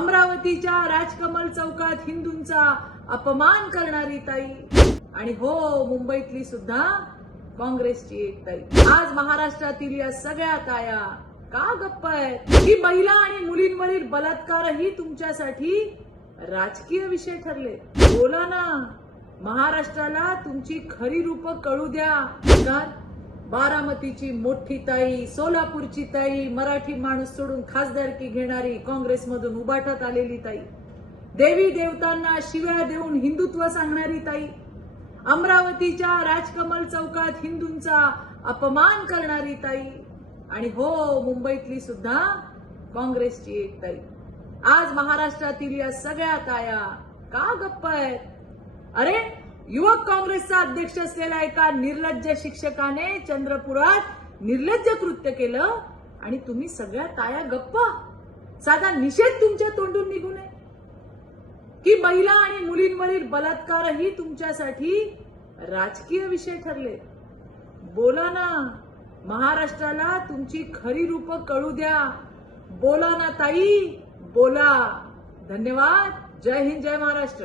अमरावतीच्या राजकमल चौकात हिंदूंचा अपमान करणारी ताई. आणि हो मुंबईतली सुद्धा काँग्रेसची एक ताई. आज महाराष्ट्रातील या सगळ्या ताया का गप्प आहेत? ही महिला आणि मुलींवरील बलात्कारही तुमच्यासाठी राजकीय विषय ठरले. बोला ना महाराष्ट्राला तुमची खरी रूप कळू द्या. बारामतीची मोठी ताई सोलापूरची ताई मराठी माणूस सोडून खासदारकी घेणारी काँग्रेसमधून उभाटत आलेली ताई. देवी देवतांना शिव्या देऊन हिंदुत्व सांगणारी ताई. अमरावतीच्या राजकमल चौकात हिंदूंचा अपमान करणारी ताई. आणि हो मुंबईतली सुद्धा काँग्रेसची एक ताई. आज महाराष्ट्रातील या सगळ्या ताया का गप्प आहेत? अरे युवक काँग्रेसचा अध्यक्ष असलेल्या एका निर्लज्ज शिक्षकाने चंद्रपुरात निर्लज्ज कृत्य केलं आणि तुम्ही सगळ्या ताया गप्प. साधा निषेध तुमच्या तोंडून निघू नये. की महिला आणि मुलींवरील बलात्कारही तुमच्यासाठी राजकीय विषय ठरले. बोला ना महाराष्ट्राला तुमची खरी रूप कळू द्या. बोला ना ताई बोला. धन्यवाद. जय हिंद जय महाराष्ट्र.